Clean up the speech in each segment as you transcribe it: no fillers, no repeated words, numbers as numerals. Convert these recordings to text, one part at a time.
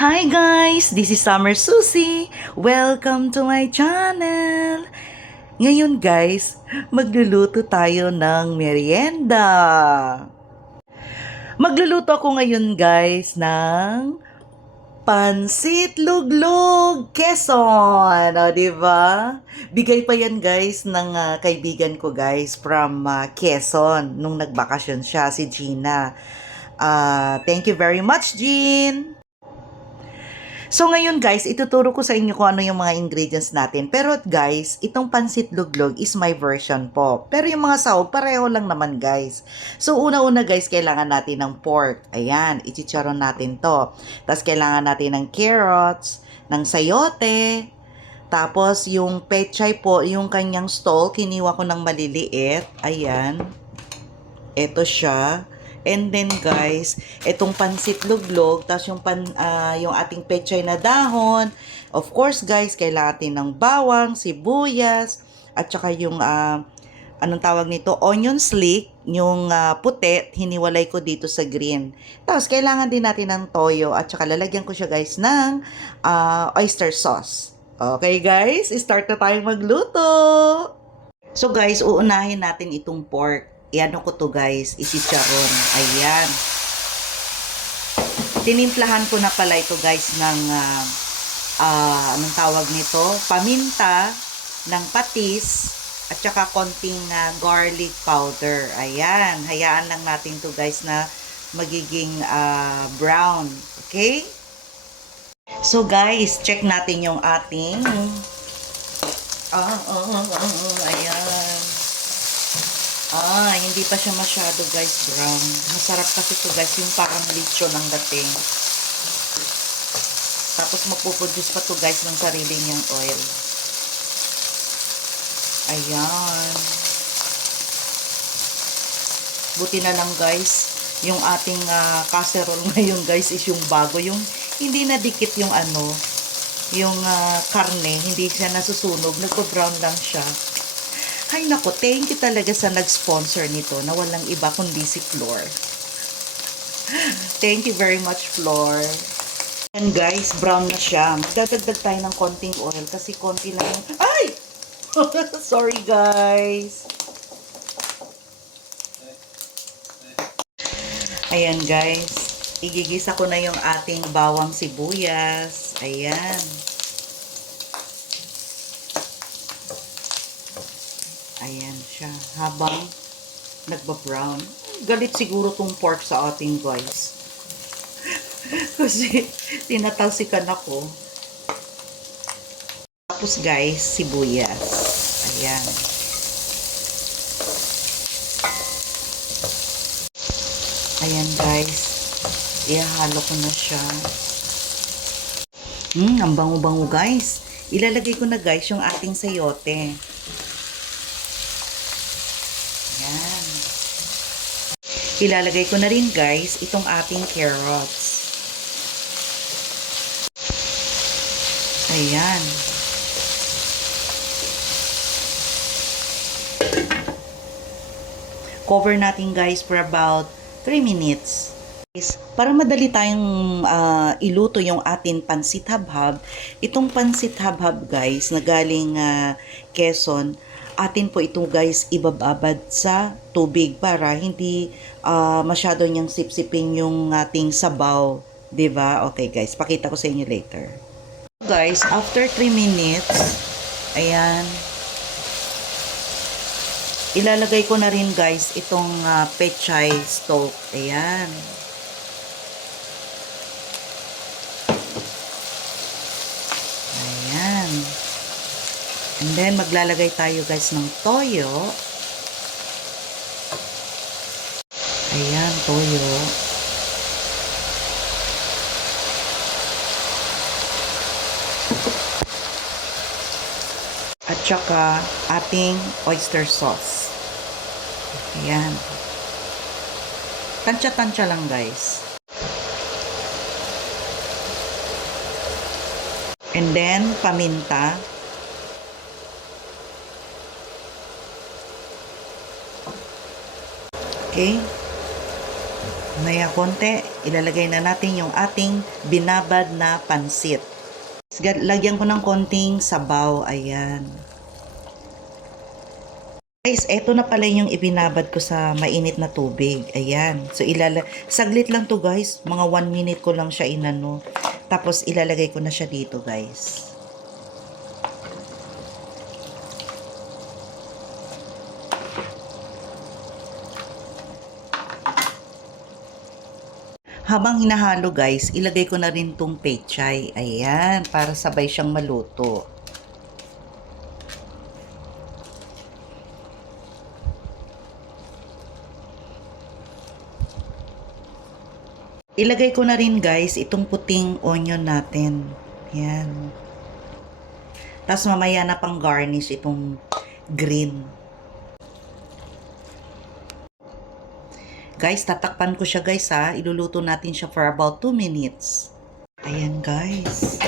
Hi guys! This is Summer Susie. Welcome to my channel. Ngayon guys, magluluto tayo ng merienda. Magluluto ako ngayon guys ng pansit luglog Quezon. O, diba? Bigay pa yan guys ng kaibigan ko guys from Quezon nung nagbakasyon siya, si Gina. Thank you very much, Jean! So ngayon guys, ituturo ko sa inyo kung ano yung mga ingredients natin. Pero guys, itong pansit luglog is my version po. Pero yung mga sahog, pareho lang naman guys. So una-una guys, kailangan natin ng pork. Ayan, ichicharon natin to. Tapos kailangan natin ng carrots, ng sayote. Tapos yung pechay po, yung kanyang stall, kiniwa ko ng maliliit. Ayan. Ito siya. And then guys, itong pansit luglog, tapos yung ating pechay na dahon. Of course guys, kailangan natin ng bawang, sibuyas, at saka yung anong tawag nito, onion sleek, yung puti, hiniwalay ko dito sa green. Tapos kailangan din natin ng toyo, at saka lalagyan ko siya guys ng oyster sauce. Okay guys, start na tayong magluto. So guys, uunahin natin itong pork. Iano ko to guys, isicharon. Ayan. Tinimplahan ko na pala ito guys ng anong tawag nito? Paminta, ng patis, at saka konting garlic powder. Ayan. Hayaan lang natin to guys na magiging brown. Okay? So guys, check natin yung ating ayan. Hindi pa siya masyado guys brown. Masarap kasi ito guys, yung parang lechon ang dating. Tapos magpuproduce pa to guys ng sarili niyang oil. Ayan. Buti na lang guys, yung ating casserole ngayon guys is yung bago. Yung hindi nadikit yung yung karne, hindi siya nasusunog. Nagpo-brown lang siya. Ay nako, thank you talaga sa nag-sponsor nito na walang iba kundi si Flor. Thank you very much, Flor. And guys, brown na siya. Magdadagdag tayo ng konting oil kasi konti lang yung... Ay! Sorry guys. Ayan guys. Igigisa ko na yung ating bawang sibuyas. Ayan. Ayan siya. Habang nagba-brown. Galit siguro tong pork sa ating guys. Kasi tinatalsikan ako. Tapos guys, sibuyas. Ayan. Ayan guys. Ihalo ko na siya. Ang bango-bango guys. Ilalagay ko na guys yung ating sayote. Ayan. Ilalagay ko na rin guys itong ating carrots. Ayan. Cover natin guys for about 3 minutes. Para madali tayong iluto yung ating pansit habhab, itong pansit habhab guys na galing Quezon, atin po ito guys ibababad sa tubig para hindi masyado niyang sipsipin yung ating sabaw, 'di ba? Okay guys, pakita ko sa inyo later. Guys, after 3 minutes, ayan, ilalagay ko na rin guys itong pechay stock. Ayan. Ayan. And then maglalagay tayo guys ng toyo. Ayan, toyo. At saka ating oyster sauce. Ayan. Tansya-tansya lang guys. And then, paminta. Okay. Maya konti, ilalagay na natin yung ating binabad na pansit. Lagyan ko ng konting sabaw. Ayan. Guys, eto na pala yung ibinabad ko sa mainit na tubig. Ayan. So, saglit lang to guys. Mga 1 minute ko lang siya inano. Tapos, ilalagay ko na siya dito guys. Habang hinahalo guys, ilagay ko na rin tong pechay. Ayan. Para sabay siyang maluto. Ilagay ko na rin guys itong puting onion natin. Yan. Tapos mamaya na pang garnish itong green. Guys, tatakpan ko siya guys ha. Iluluto natin siya for about 2 minutes. Ayan guys.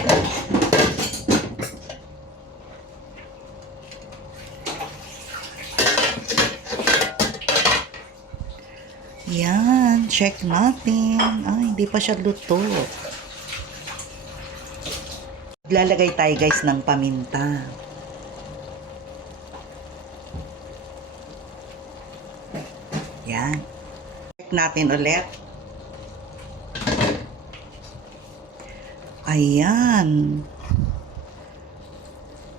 Yan, check natin. Ay, hindi pa siya luto. Lalagay tayo guys ng paminta. Yan. Check natin ulit. Ayan.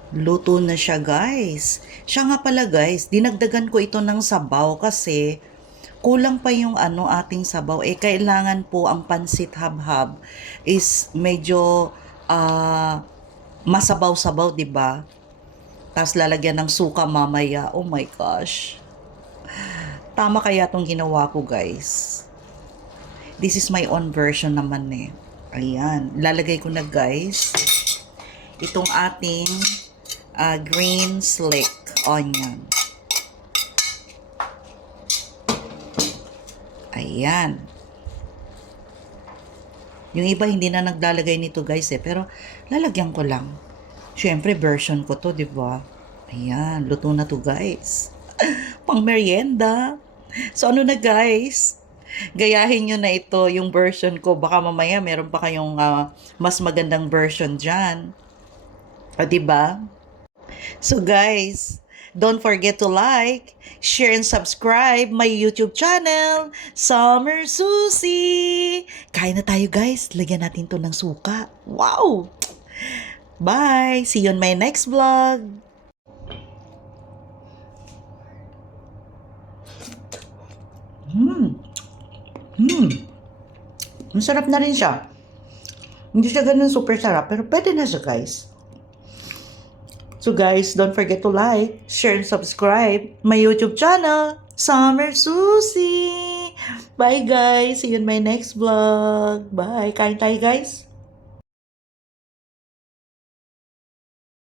Luto na siya guys. Siya nga pala guys, dinagdagan ko ito ng sabaw kasi kulang pa yung ating sabaw. Kailangan po ang pansit habhab is medyo masabaw-sabaw, 'di ba? Tapos lalagyan ng suka mamaya. Oh my gosh. Tama kaya tong ginawa ko, guys. This is my own version naman eh. Ayan, lalagay ko na guys itong ating green slick onion. Ayan. Yung iba hindi na naglalagay nito guys eh, pero lalagyan ko lang. Syempre version ko to, 'di ba? Ayan, luto na to guys. Pang merienda. So ano na guys? Gayahin nyo na ito, yung version ko. Baka mamaya meron pa kayong mas magandang version dyan. O, 'di ba? So guys, don't forget to like, share, and subscribe my YouTube channel, Summer Susie. Kain na tayo guys. Lagyan natin to ng suka. Wow! Bye! See you on my next vlog. Masarap na rin siya. Hindi siya ganun super sarap, pero pwede na siya guys. So guys, don't forget to like, share, and subscribe my YouTube channel, Summer Susie. Bye guys. See you in my next vlog. Bye. Kain tayo guys.